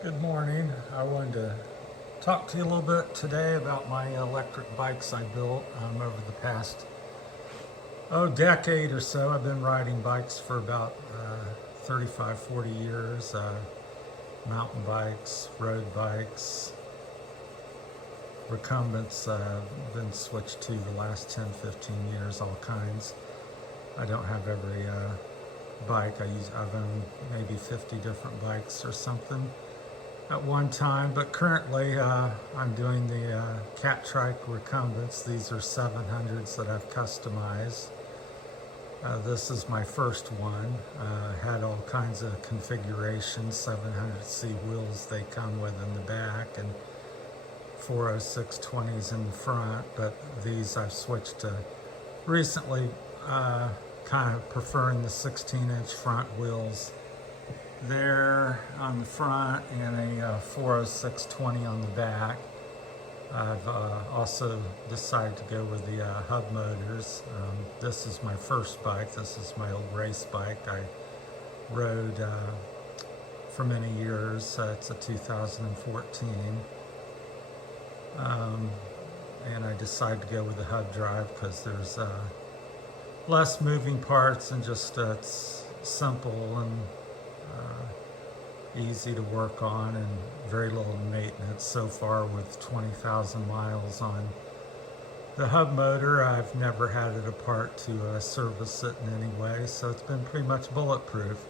Good morning. I wanted to talk to you a little bit today about my electric bikes I built over the past decade or so. I've been riding bikes for about 35, 40 years. Mountain bikes, road bikes, recumbents. Been switched to the last 10, 15 years, all kinds. I don't have every bike. I've owned maybe 50 different bikes or something at one time, but currently I'm doing the Catrike recumbents. These are 700s that I've customized. This is my first one. Had all kinds of configurations, 700C wheels they come with in the back and 406/20s in the front, but these I've switched to recently, kind of preferring the 16-inch front wheels there on the front and a 406/20 on the back. I've also decided to go with the hub motors. This is my first bike. This is my old race bike I rode for many years. It's a 2014. And I decided to go with the hub drive because there's less moving parts and just it's simple and easy to work on and very little maintenance. So far, with 20,000 miles on the hub motor, I've never had it apart to service it in any way, so it's been pretty much bulletproof.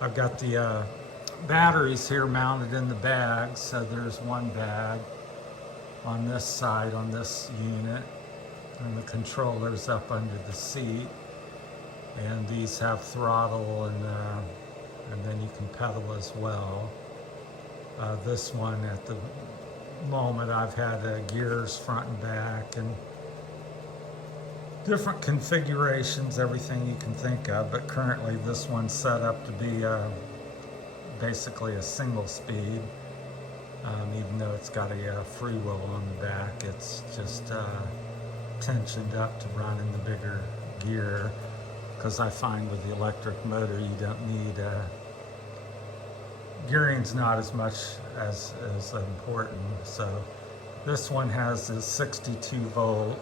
I've got the batteries here mounted in the bag, so there's one bag on this side on this unit, and the controller's up under the seat, and these have throttle and then you can pedal as well. This one at the moment I've had gears front and back and different configurations, everything you can think of, but currently this one's set up to be basically a single speed. Even though it's got a freewheel on the back, it's just tensioned up to run in the bigger gear, because I find with the electric motor you don't need gearing's not as much as important. So this one has a 62 volt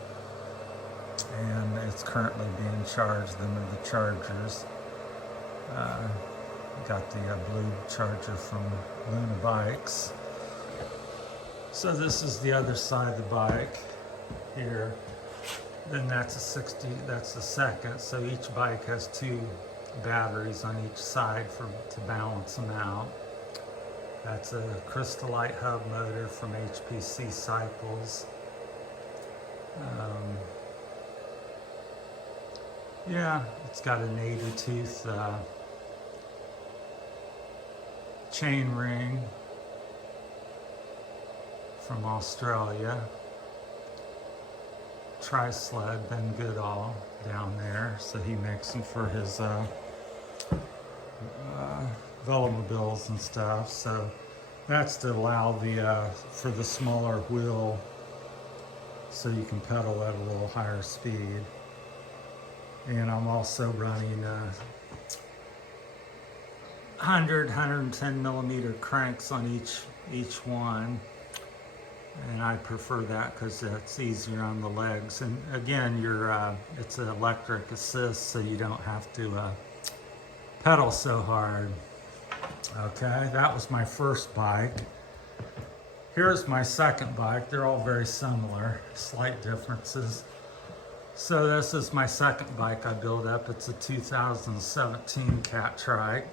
and it's currently being charged. Them are the chargers. Got the blue charger from Luna Bikes. So this is the other side of the bike here. Then that's a 60, that's the second. So each bike has two batteries on each side to balance them out. That's a Crystalite hub motor from HPC Cycles. Yeah, it's got an 80 tooth chain ring from Australia. Tri-sled, Ben Goodall down there, so he makes them for his velomobiles and stuff. So that's to allow the for the smaller wheel, so you can pedal at a little higher speed. And I'm also running 110 millimeter cranks on each one. And I prefer that because it's easier on the legs. And again, it's an electric assist, so you don't have to pedal so hard. Okay, that was my first bike. Here's my second bike. They're all very similar, slight differences. So this is my second bike I built up. It's a 2017 Catrike.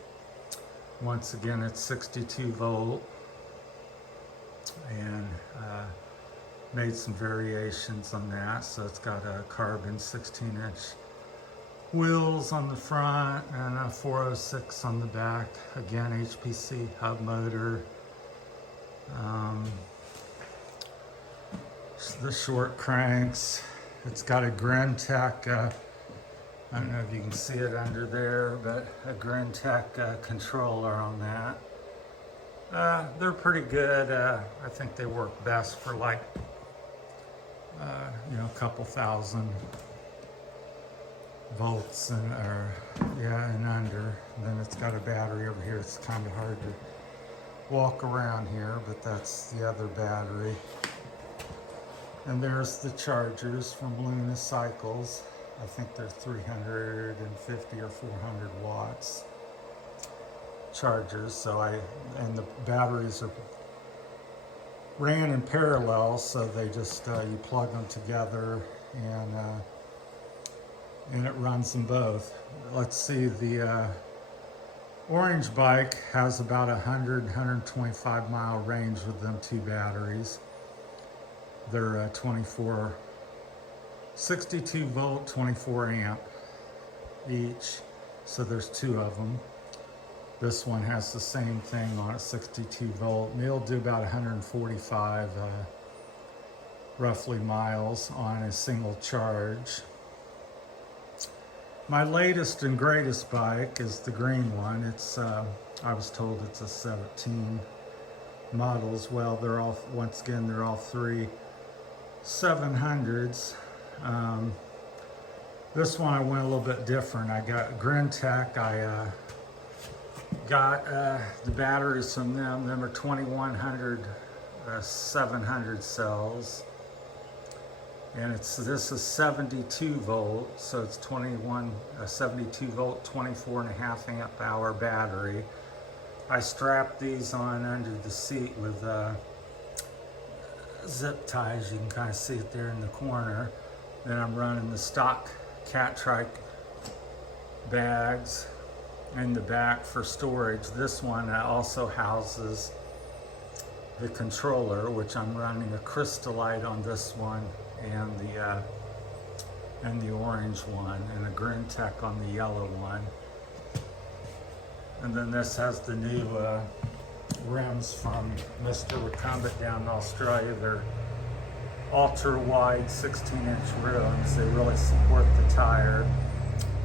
Once again, it's 62 volt. And made some variations on that. So it's got a carbon 16-inch wheels on the front and a 406 on the back. Again, HPC hub motor. The short cranks. It's got a Grintech, I don't know if you can see it under there, but a Grintech controller on that. They're pretty good. I think they work best for like, a couple thousand volts and under. And then it's got a battery over here. It's kind of hard to walk around here, but that's the other battery. And there's the chargers from Luna Cycles. I think they're 350 or 400 watts chargers. And the batteries are ran in parallel, so they just you plug them together and it runs them both. Let's see, the orange bike has about 125 mile range with them two batteries. They're 62 volt, 24 amp each, so there's two of them. This one has the same thing on it, 62 volt, and it'll do about 145 roughly miles on a single charge. My latest and greatest bike is the green one. It's I was told it's a 17 models. Well, they're all, once again, they're all three 700s. This one I went a little bit different. I got Catrike. I got the batteries from them. Them are 2100 700 cells. And this is 72 volt, so it's 72 volt, 24.5 amp hour battery. I strapped these on under the seat with zip ties. You can kind of see it there in the corner. Then I'm running the stock Catrike bags in the back for storage. This one also houses the controller, which I'm running a Crystalite on this one, and the orange one, and a Catrike on the yellow one. And then this has the new rims from Mr. Recumbent down in Australia. They're ultra wide 16-inch rims. They really support the tire.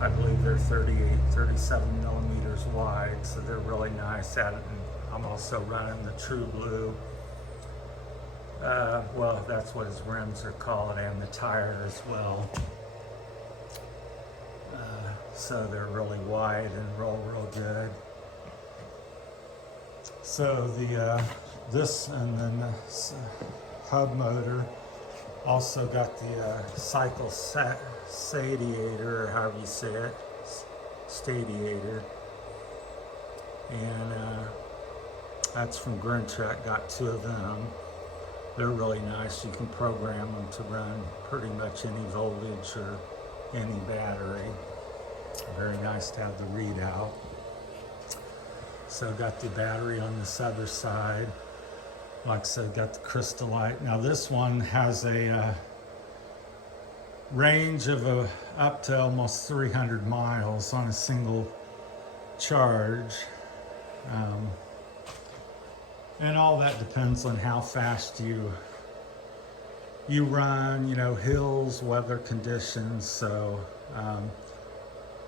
I believe they're 37 millimeters wide, so they're really nice at it. And I'm also running the True Blue. Well, that's what his rims are called, and the tire as well. So they're really wide and roll real good. So this and then this hub motor also got the cycle stadiator, or however you say it, stadiator, and that's from Catrike. Got two of them. They're really nice. You can program them to run pretty much any voltage or any battery. Very nice to have the readout. So got the battery on this other side. Like I said, got the Crystalite. Now this one has a range of up to almost 300 miles on a single charge. And all that depends on how fast you run, hills, weather conditions. So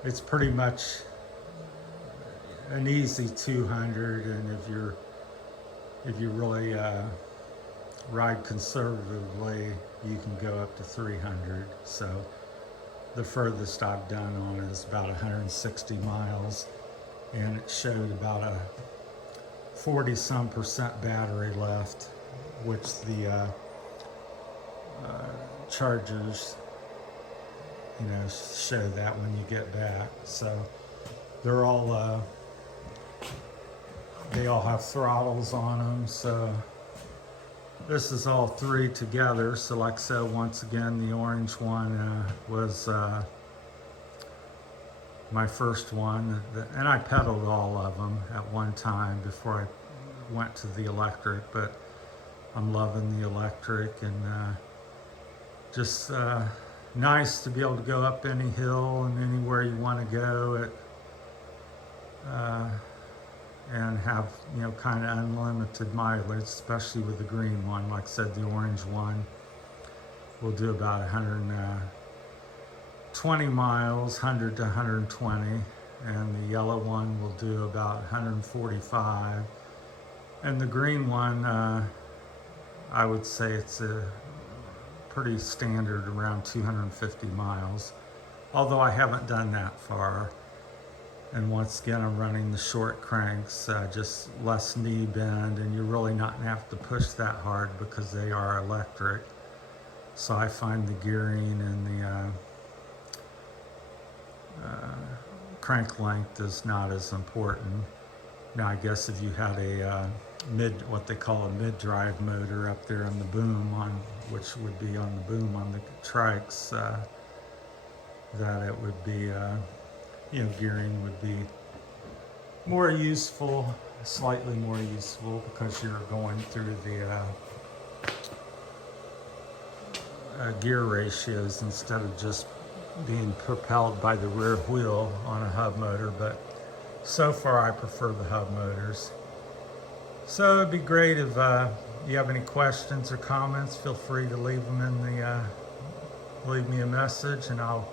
it's pretty much an easy 200, and if you really ride conservatively, you can go up to 300. So the furthest I've done on it is about 160 miles, and it showed about a 40-some% battery left, which the chargers, show that when you get back. So they're all they all have throttles on them. So this is all three together. So like I said, once again, the orange one was my first one, and I pedaled all of them at one time before I went to the electric, but I'm loving the electric, and just nice to be able to go up any hill and anywhere you want to go and have kind of unlimited mileage, especially with the green one. Like I said, the orange one will do about 120 miles, 100 to 120, and the yellow one will do about 145. And the green one, I would say it's a pretty standard, around 250 miles, although I haven't done that far. And once again, I'm running the short cranks, just less knee bend, and you're really not going to have to push that hard because they are electric. So I find the gearing and the crank length is not as important. Now I guess if you had a what they call a mid-drive motor up there on the boom, which would be on the boom on the trikes, that it would be, gearing would be more useful, slightly more useful, because you're going through the gear ratios instead of just being propelled by the rear wheel on a hub motor. But so far I prefer the hub motors. So it'd be great if you have any questions or comments, feel free to leave them in the leave me a message, and I'll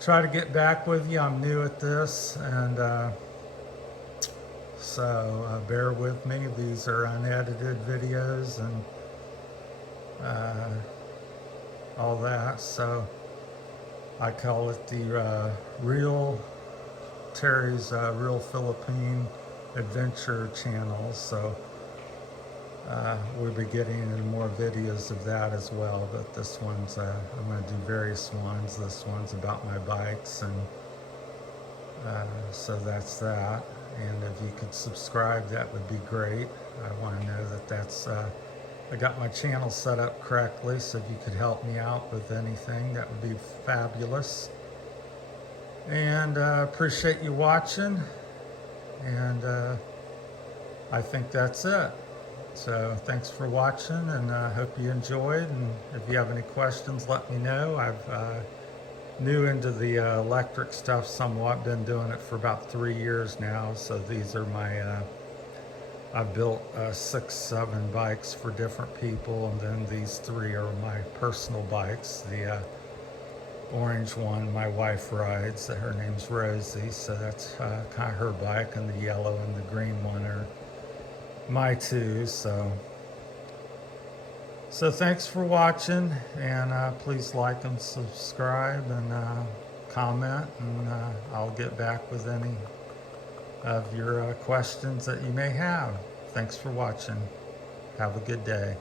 try to get back with you. I'm new at this, and so bear with me. These are unedited videos and all that. So I call it the Terry's Real Philippine Adventure channel. So we'll be getting into more videos of that as well, but this one's I'm going to do various ones. This one's about my bikes, and so that's that. And if you could subscribe, that would be great. I want to know that that's I got my channel set up correctly, so if you could help me out with anything, that would be fabulous. And appreciate you watching, and I think that's it. So thanks for watching, and I hope you enjoyed. And if you have any questions, let me know. I've new into the electric stuff somewhat. Been doing it for about 3 years now. So these are my I've built 6, 7 bikes for different people, and then these 3 are my personal bikes. The orange one my wife rides, her name's Rosie, so that's kind of her bike, and the yellow and the green one are my 2. So thanks for watching, and please like and subscribe, and comment, and I'll get back with any of your questions that you may have. Thanks for watching. Have a good day.